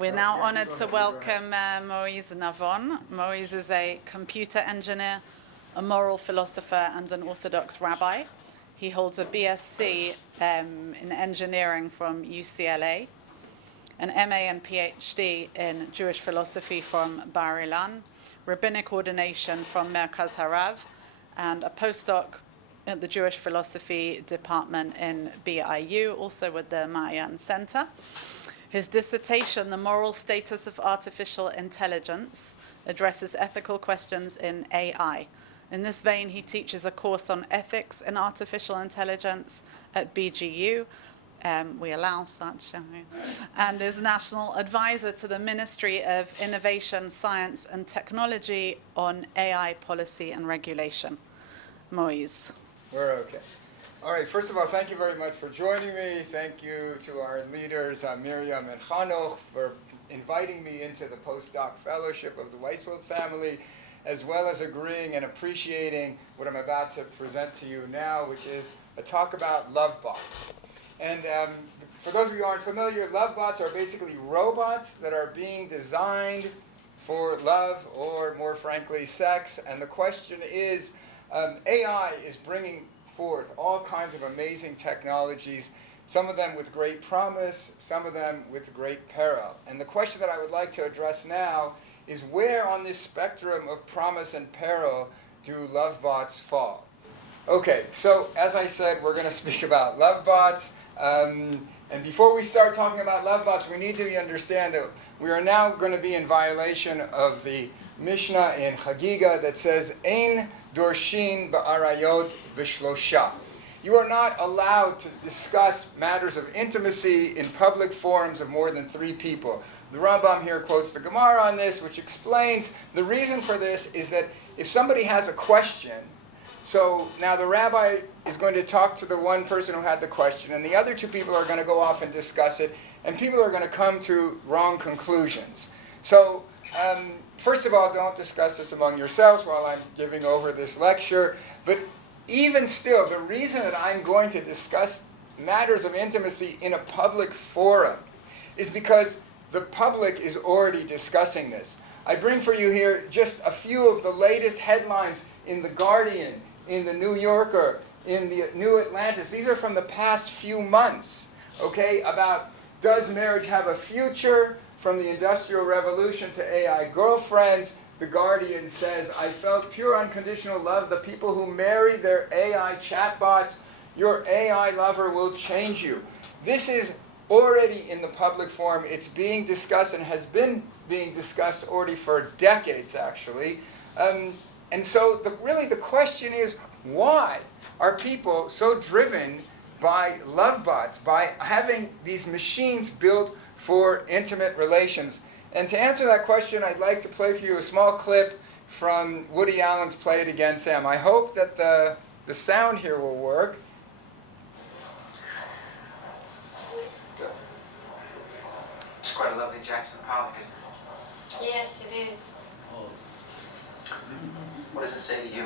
We're now honored to welcome Moïse Navon. Moïse is a computer engineer, a moral philosopher, and an Orthodox rabbi. He holds a BSc in engineering from UCLA, an MA and PhD in Jewish philosophy from Bar Ilan, rabbinic ordination from Merkaz Harav, and a postdoc at the Jewish Philosophy Department in BIU, also with the Mayan Center. His dissertation, The Moral Status of Artificial Intelligence, addresses ethical questions in AI. In this vein, he teaches a course on ethics in artificial intelligence at BGU. We allow such, and is national advisor to the Ministry of Innovation, Science and Technology on AI policy and regulation. Moïse. We're okay. All right, first of all, thank you very much for joining me. Thank you to our leaders, Miriam and Chanoch, for inviting me into the postdoc fellowship of the Weisfeld family, as well as agreeing and appreciating what I'm about to present to you now, which is a talk about Lovebots. And for those of you who aren't familiar, Lovebots are basically robots that are being designed for love, or more frankly, sex. And the question is, AI is bringing forth all kinds of amazing technologies, some of them with great promise, some of them with great peril. And the question that I would like to address now is, where on this spectrum of promise and peril do Lovebots fall? Okay, so as I said, we're going to speak about Lovebots. And before we start talking about Lovebots, we need to understand that we are now going to be in violation of the Mishnah in Chagiga that says, Ein dorshin ba'arayot b'shlosha. You are not allowed to discuss matters of intimacy in public forums of more than 3 people. The Rambam here quotes the Gemara on this, which explains the reason for this is that if somebody has a question, so now the rabbi is going to talk to the one person who had the question, and the other 2 people are going to go off and discuss it, and people are going to come to wrong conclusions. So, first of all, don't discuss this among yourselves while I'm giving over this lecture. But even still, the reason that I'm going to discuss matters of intimacy in a public forum is because the public is already discussing this. I bring for you here just a few of the latest headlines in The Guardian, in The New Yorker, in the New Atlantis. These are from the past few months, okay, about does marriage have a future? From the Industrial Revolution to AI girlfriends, The Guardian says, I felt pure unconditional love. The people who marry their AI chatbots, your AI lover will change you. This is already in the public forum. It's being discussed and has been being discussed already for decades, actually. And so really the question is, why are people so driven by Lovebots, by having these machines built for intimate relations? And to answer that question, I'd like to play for you a small clip from Woody Allen's Play It Again, Sam. I hope that the sound here will work. It's quite a lovely Jackson Pollock, isn't it? Yes, it is. What does it say to you?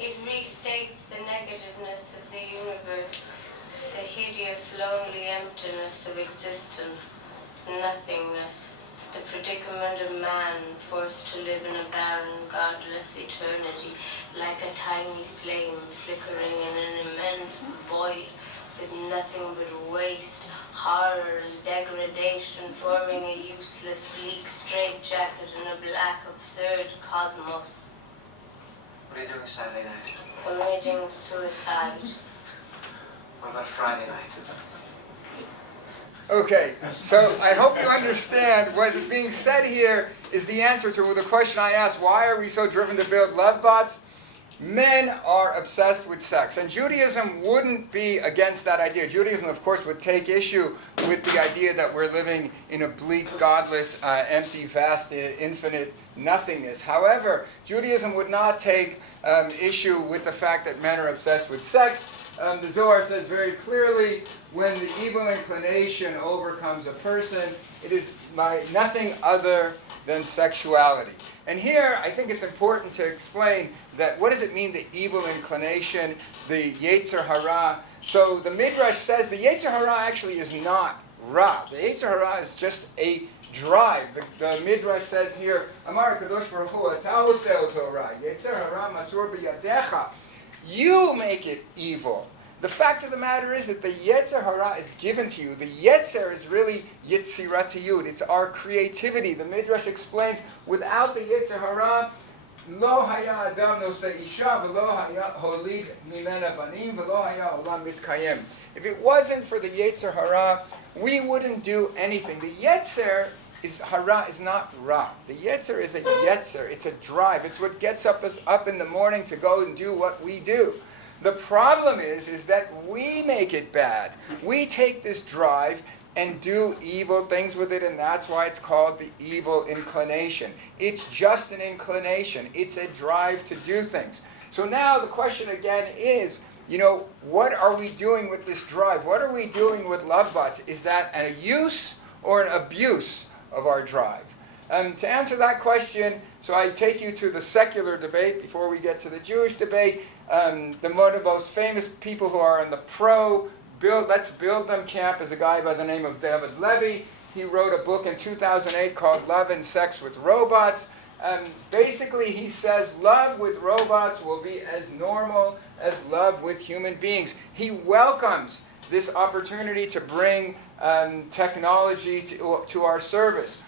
It restates the negativeness of the universe, the hideous, lonely emptiness of existence, nothingness, the predicament of man forced to live in a barren, godless eternity, like a tiny flame flickering in an immense void, with nothing but waste, horror, and degradation, forming a useless, bleak straitjacket in a black, absurd cosmos. What are you doing Saturday night? Committing suicide. What about Friday night? Okay, so I hope you understand what is being said here is the answer to the question I asked, why are we so driven to build Lovebots? Men are obsessed with sex, and Judaism wouldn't be against that idea. Judaism, of course, would take issue with the idea that we're living in a bleak, godless, empty, vast, infinite nothingness. However, Judaism would not take issue with the fact that men are obsessed with sex. The Zohar says very clearly, when the evil inclination overcomes a person, it is by nothing other than sexuality. And here, I think it's important to explain that what does it mean, the evil inclination, the Yetzer Hara? So the Midrash says the Yetzer Hara actually is not Ra. The Yetzer Hara is just a drive. The Midrash says here, Amar Kadosh Baruch Hu, Ata oseh oto ra. Yetzer Hara masur biyadecha. You make it evil. The fact of the matter is that the Yetzer Hara is given to you. The Yetzer is really Yetziratiyut. It's our creativity. The Midrash explains, without the Yetzer Hara, Lo haya adam noseh isha, v'lo haya holid mimena banim, v'lo haya olam mitkayem. If it wasn't for the Yetzer Hara, we wouldn't do anything. The Yetzer Hara is not Ra. The Yetzer is a Yetzer. It's a drive. It's what gets us up in the morning to go and do what we do. The problem is that we make it bad. We take this drive and do evil things with it, and that's why it's called the evil inclination. It's just an inclination. It's a drive to do things. So now the question again is, what are we doing with this drive? What are we doing with Lovebots? Is that a use or an abuse of our drive? To answer that question, so I take you to the secular debate before we get to the Jewish debate. One of the most famous people who are in the Let's Build Them camp is a guy by the name of David Levy. He wrote a book in 2008 called Love and Sex with Robots. Basically, he says love with robots will be as normal as love with human beings. He welcomes this opportunity to bring technology to our service.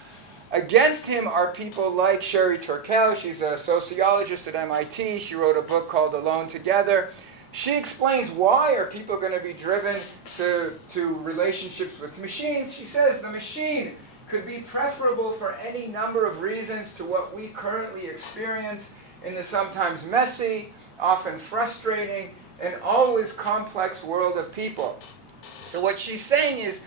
Against him are people like Sherry Turkell. She's a sociologist at MIT. She wrote a book called Alone Together. She explains why are people going to be driven to relationships with machines. She says the machine could be preferable for any number of reasons to what we currently experience in the sometimes messy, often frustrating, and always complex world of people. So what she's saying is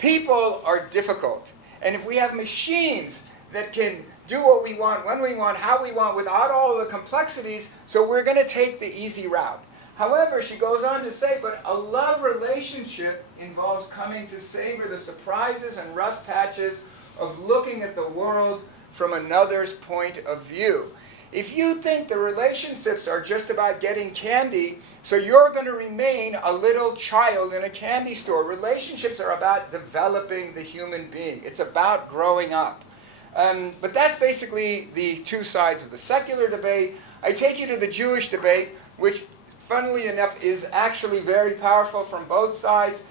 people are difficult. And if we have machines that can do what we want, when we want, how we want, without all the complexities, so we're going to take the easy route. However, she goes on to say, but a love relationship involves coming to savor the surprises and rough patches of looking at the world from another's point of view. If you think the relationships are just about getting candy, so you're going to remain a little child in a candy store. Relationships are about developing the human being. It's about growing up. But that's basically the two sides of the secular debate. I take you to the Jewish debate, which, funnily enough, is actually very powerful from both sides.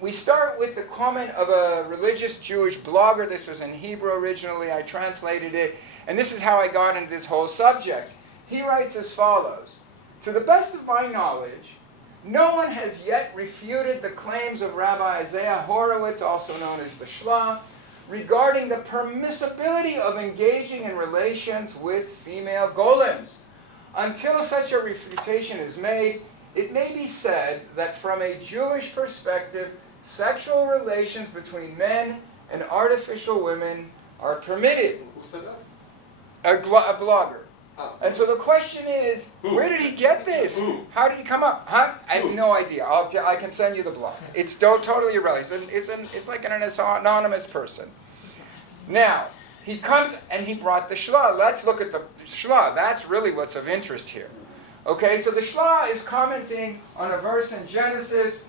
We start with the comment of a religious Jewish blogger. This was in Hebrew originally. I translated it. And this is how I got into this whole subject. He writes as follows. To the best of my knowledge, no one has yet refuted the claims of Rabbi Isaiah Horowitz, also known as the Shlah, regarding the permissibility of engaging in relations with female golems. Until such a refutation is made, it may be said that from a Jewish perspective, sexual relations between men and artificial women are permitted. Who said that? A blogger. Oh. And so the question is, where did he get this? Who? How did he come up? Huh? I have no idea. I can send you the blog. It's totally irrelevant. It's like an anonymous person. Now, he comes and he brought the Shlah. Let's look at the Shlah. That's really what's of interest here. Okay, so the Shlah is commenting on a verse in Genesis,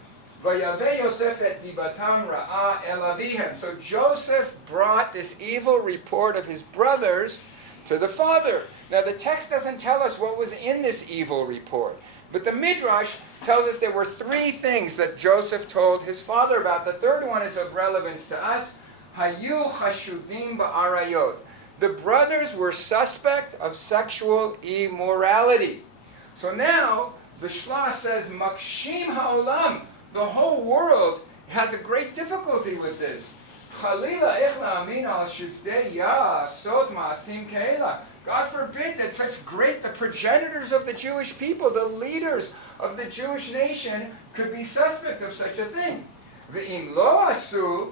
Vayaveh Yosef et dibatam ra'a el avihem. So Joseph brought this evil report of his brothers to the father. Now the text doesn't tell us what was in this evil report, but the Midrash tells us there were three things that Joseph told his father about. The third one is of relevance to us. Hayu chashudim ba'arayot. The brothers were suspect of sexual immorality. So now the Shlah says, Makshim ha'olam. The whole world has a great difficulty with this. Chalila echla amin al shivtei ya sot ma'asim ke'ela. God forbid that the progenitors of the Jewish people, the leaders of the Jewish nation, could be suspect of such a thing. Ve'im lo asu,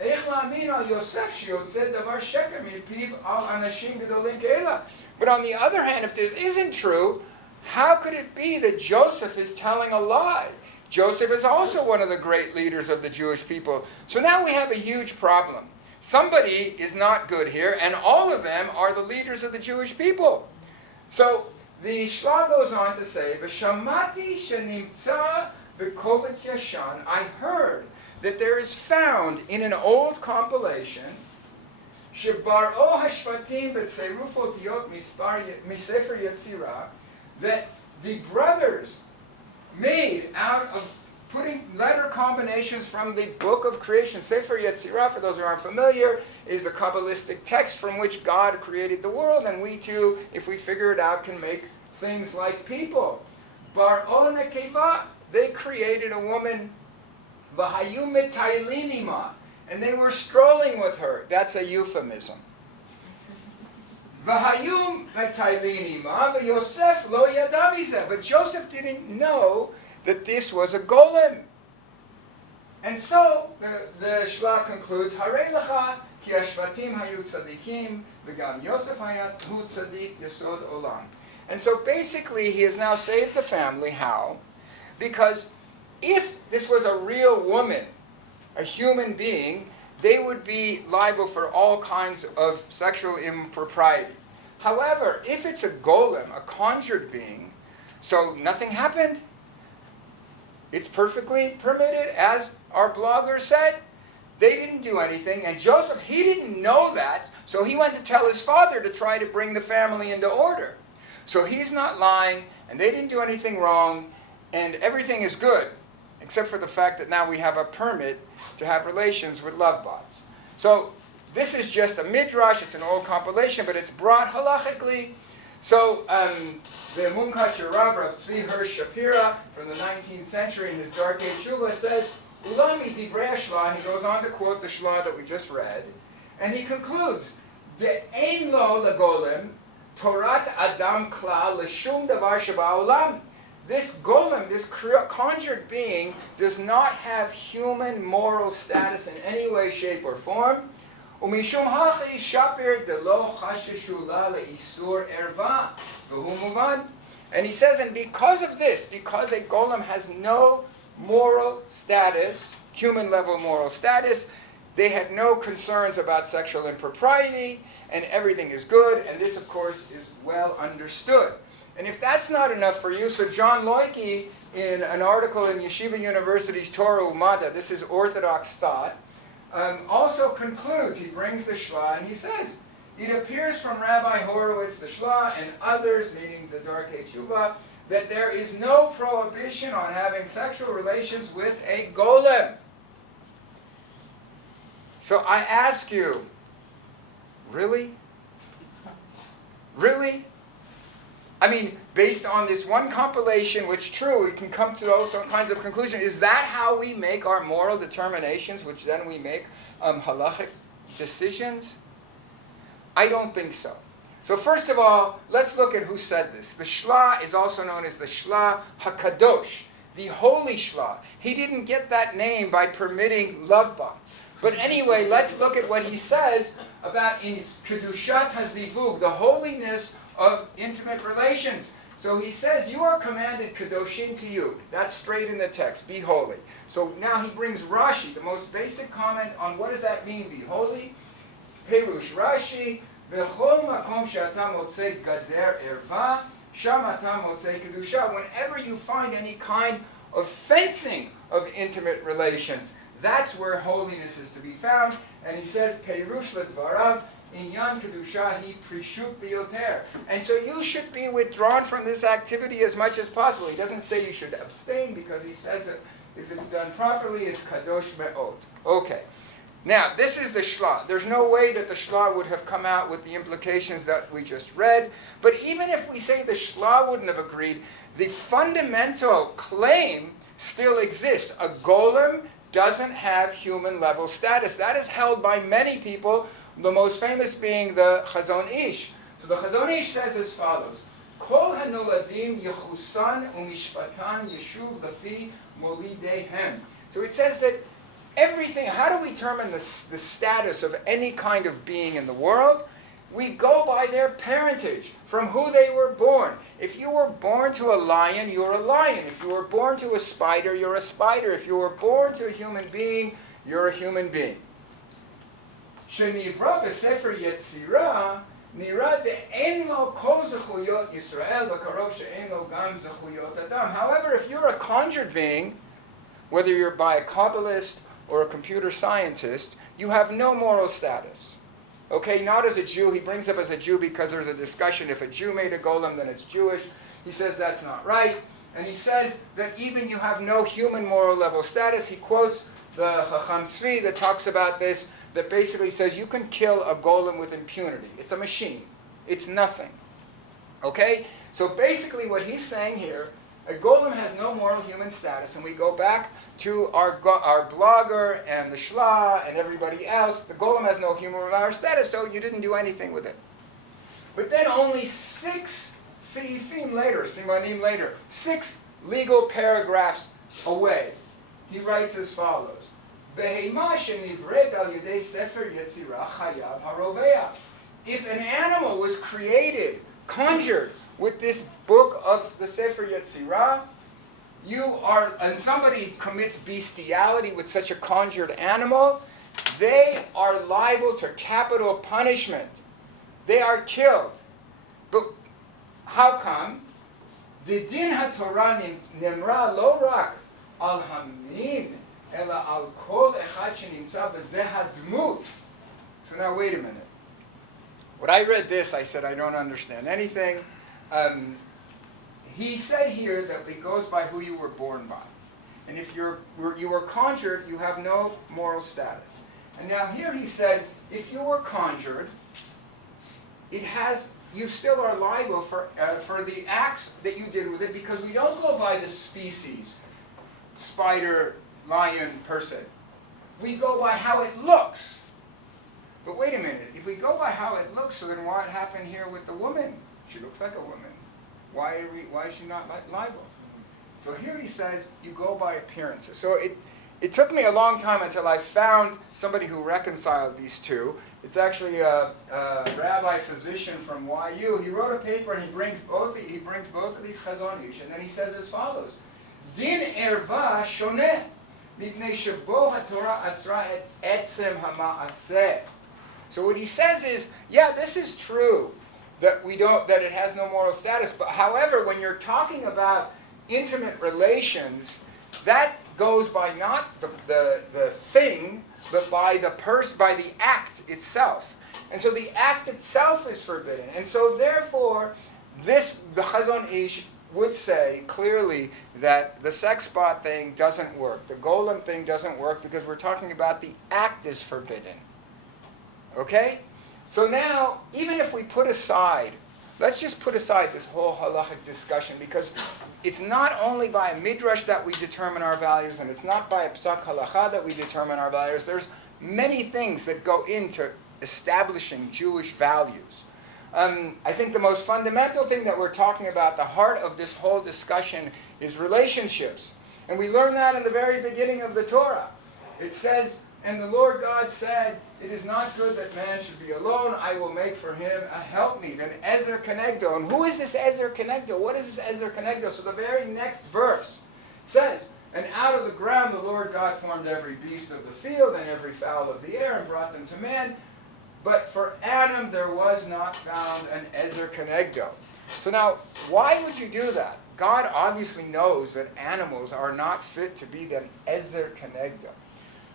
echla amin al Yosef shiyotzeh davar sheker mipiv al anashim gedolim ke'ela. But on the other hand, if this isn't true, how could it be that Joseph is telling a lie? Joseph is also one of the great leaders of the Jewish people. So now we have a huge problem. Somebody is not good here, and all of them are the leaders of the Jewish people. So the Shlah goes on to say, V'shamati shenimtza b'kovetz yashan, I heard that there is found in an old compilation, shebar'o hashvatim b'tzeruf otiyot misefer Yetzirah, that the brothers made out of putting letter combinations from the book of creation. Sefer Yetzirah, for those who aren't familiar, is a Kabbalistic text from which God created the world, and we too, if we figure it out, can make things like people. Bar'o nekeva, they created a woman, v'hayu mitaylinima, and they were strolling with her. That's a euphemism. V'hayu mitaylinima, v'Yosef lo yada mizeh, but Joseph didn't know that this was a golem. And so the Shla concludes, Harei lecha ki hashvatim hayu tzadikim v'gam Yosef hu tzadik yesod olam. And so basically he has now saved the family. How? Because if this was a real woman, a human being, they would be liable for all kinds of sexual impropriety. However, if it's a golem, a conjured being, so nothing happened, it's perfectly permitted, as our blogger said. They didn't do anything, and Joseph, he didn't know that, so he went to tell his father to try to bring the family into order. So he's not lying, and they didn't do anything wrong, and everything is good, except for the fact that now we have a permit to have relations with Lovebots. So this is just a midrash, it's an old compilation, but it's brought halachically. So the Munkach Rav Tzvi Hirsch Shapira from the 19th century in his Dark Age Shuvah says, Ulami divrei Shla, he goes on to quote the Shla that we just read, and he concludes, De ein lo legolem, Torat Adam klal l'shum davar sheba'olam. This golem, this conjured being, does not have human moral status in any way, shape, or form. Umishum hachi shapir delo chasheshu la le'isur erva v'hu muvan. And he says, and because of this, because a golem has no moral status, human level moral status, they had no concerns about sexual impropriety, and everything is good, and this, of course, is well understood. And if that's not enough for you, so John Loike, in an article in Yeshiva University's Torah Umada, this is Orthodox thought, also concludes, he brings the Shla, and he says, it appears from Rabbi Horowitz, the Shla, and others, meaning the Darkei Tshuva, that there is no prohibition on having sexual relations with a golem. So I ask you, really? Really? I mean, based on this one compilation, which true, we can come to all kinds of conclusions. Is that how we make our moral determinations, which then we make halachic decisions? I don't think so. So first of all, let's look at who said this. The Shla is also known as the Shla HaKadosh, the Holy Shla. He didn't get that name by permitting Lovebots. But anyway, let's look at what he says about in Kedushat HaZivug, the holiness of intimate relations. So he says, you are commanded Kadoshim to you. That's straight in the text, be holy. So now he brings Rashi, the most basic comment on what does that mean, be holy. Perush Rashi, V'chol makom she'ata motzei gader erva, sham ata motzei kedusha. Whenever you find any kind of fencing of intimate relations, that's where holiness is to be found. And he says, Perush ledvarav, inyan kedusha hi prishut biyoter. And so you should be withdrawn from this activity as much as possible. He doesn't say you should abstain, because he says that if it's done properly, it's kadosh me'ot. Okay. Now, this is the Shla. There's no way that the Shla would have come out with the implications that we just read. But even if we say the Shla wouldn't have agreed, the fundamental claim still exists. A golem doesn't have human level status. That is held by many people, the most famous being the Chazon Ish. So the Chazon Ish says as follows, Kol hanoladim yechusan umishpatan yeshuv lefi molidehem. So it says that everything, how do we determine the status of any kind of being in the world? We go by their parentage, from who they were born. If you were born to a lion, you're a lion. If you were born to a spider, you're a spider. If you were born to a human being, you're a human being. Shenivra b'sefer Yetzirah, nira de'en lo kol zechuyot Yisrael v'karov she'en lo gam zechuyot Adam. However, if you're a conjured being, whether you're by a Kabbalist or a computer scientist, you have no moral status. Okay, not as a Jew. He brings up as a Jew because there's a discussion. If a Jew made a golem, then it's Jewish. He says that's not right. And he says that even you have no human moral level status. He quotes the Chacham Tzvi that talks about this, that basically says you can kill a golem with impunity. It's a machine. It's nothing. Okay? So basically what he's saying here, a golem has no moral human status, and we go back to our blogger and the shla and everybody else. The golem has no human moral status, so you didn't do anything with it. But then only 6 seifim later, simanim later, 6 legal paragraphs away, he writes as follows: Behema shenivret al yedei sefer yetzirah chayav haroveah. If an animal was created, conjured, with this book of the Sefer Yetzirah, and somebody commits bestiality with such a conjured animal, they are liable to capital punishment. They are killed. But how come? The din haTorah nimra lo rak al hamin ela al kol echad shenimtza b'zeh hadmut. So now wait a minute. When I read this, I said I don't understand anything. He said here that it goes by who you were born by. And if you were conjured, you have no moral status. And now here he said, if you were conjured, you still are liable for the acts that you did with it, because we don't go by the species, spider, lion, person. We go by how it looks. But wait a minute, if we go by how it looks, so then what happened here with the woman? She looks like a woman. Why is she not liable? So here he says, you go by appearances. So it took me a long time until I found somebody who reconciled these two. It's actually a rabbi physician from YU. He wrote a paper and he brings both of these Chazon Ish, and then he says as follows: Din erva shoneh, mipnei shebo haTorah asra et etzem hama'aseh. So what he says is, yeah, this is true that it has no moral status. But however, when you're talking about intimate relations, that goes by not the thing, but by the act itself. And so the act itself is forbidden. And so therefore, the Chazon Ish would say clearly that the Sexbot thing doesn't work. The golem thing doesn't work because we're talking about the act is forbidden. Okay? So now, even if we let's just put aside this whole halachic discussion, because it's not only by a midrash that we determine our values, and it's not by a psak halacha that we determine our values. There's many things that go into establishing Jewish values. I think the most fundamental thing that we're talking about, the heart of this whole discussion, is relationships. And we learn that in the very beginning of the Torah. It says, and the Lord God said, it is not good that man should be alone. I will make for him a helpmeet, an ezer kenegdo. And who is this ezer kenegdo? What is this ezer kenegdo? So the very next verse says, and out of the ground the Lord God formed every beast of the field and every fowl of the air and brought them to man. But for Adam there was not found an ezer kenegdo. So now, why would you do that? God obviously knows that animals are not fit to be an ezer kenegdo.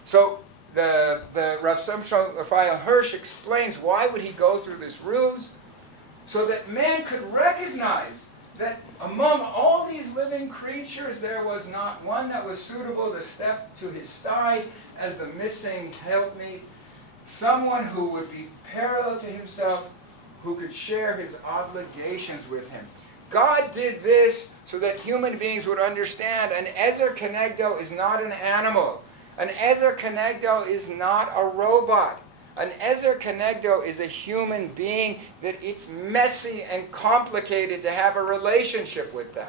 So the Rav Shimshon Raphael Hirsch explains why would he go through this ruse, so that man could recognize that among all these living creatures there was not one that was suitable to step to his side as the missing helpmeet, someone who would be parallel to himself, who could share his obligations with him. God did this so that human beings would understand an ezer kenegdo is not an animal. An ezer kenegdo is not a robot. An ezer kenegdo is a human being that it's messy and complicated to have a relationship with them.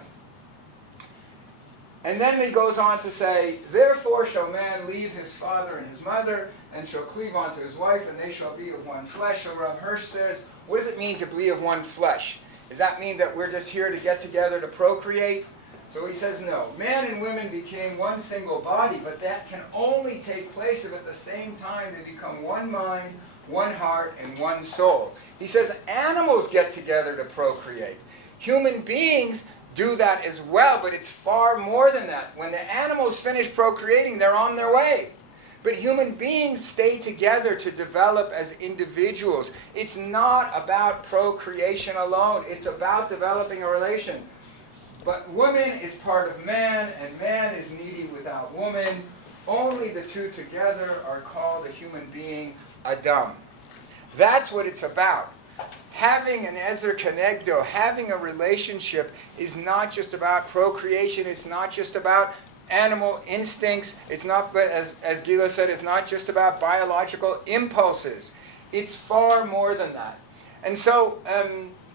And then he goes on to say, therefore shall man leave his father and his mother, and shall cleave unto his wife, and they shall be of one flesh. So Rav Hirsch says, what does it mean to be of one flesh? Does that mean that we're just here to get together to procreate? So he says no. Man and women became one single body, but that can only take place if at the same time they become one mind, one heart, and one soul. He says animals get together to procreate. Human beings do that as well, but it's far more than that. When the animals finish procreating, they're on their way. But human beings stay together to develop as individuals. It's not about procreation alone. It's about developing a relation. But woman is part of man, and man is needy without woman. Only the two together are called a human being, Adam. That's what it's about. Having an Ezer Kenegdo, having a relationship, is not just about procreation. It's not just about animal instincts. It's not, as Gila said, it's not just about biological impulses. It's far more than that. And so,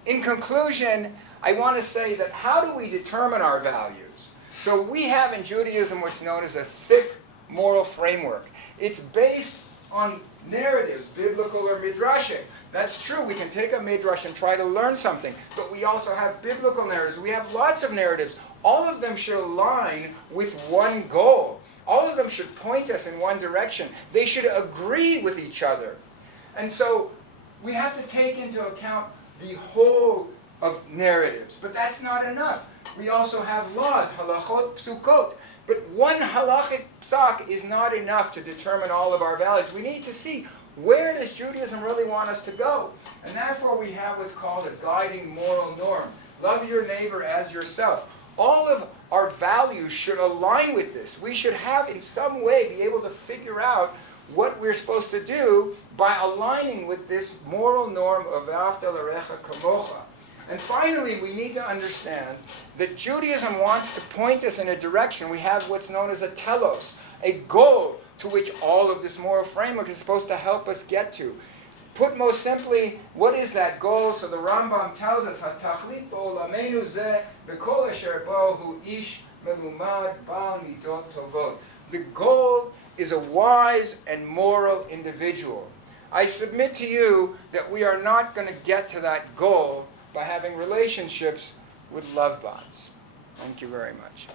in conclusion, I want to say that how do we determine our values? So we have in Judaism what's known as a thick moral framework. It's based on narratives, biblical or midrashic. That's true. We can take a midrash and try to learn something. But we also have biblical narratives. We have lots of narratives. All of them should align with one goal. All of them should point us in one direction. They should agree with each other. And so we have to take into account the whole of narratives. But that's not enough. We also have laws, halachot, psukot. But one halachic psak is not enough to determine all of our values. We need to see, where does Judaism really want us to go? And therefore we have what's called a guiding moral norm. Love your neighbor as yourself. All of our values should align with this. We should have, in some way, be able to figure out what we're supposed to do by aligning with this moral norm of V'ahavta l'recha kamocha. And finally, we need to understand that Judaism wants to point us in a direction. We have what's known as a telos, a goal to which all of this moral framework is supposed to help us get to. Put most simply, what is that goal? So the Rambam tells us, "Hatachlit b'olamenu zeh b'kol asher bo hu ish melumad bal midot tovot." The goal is a wise and moral individual. I submit to you that we are not going to get to that goal by having relationships with Lovebots. Thank you very much.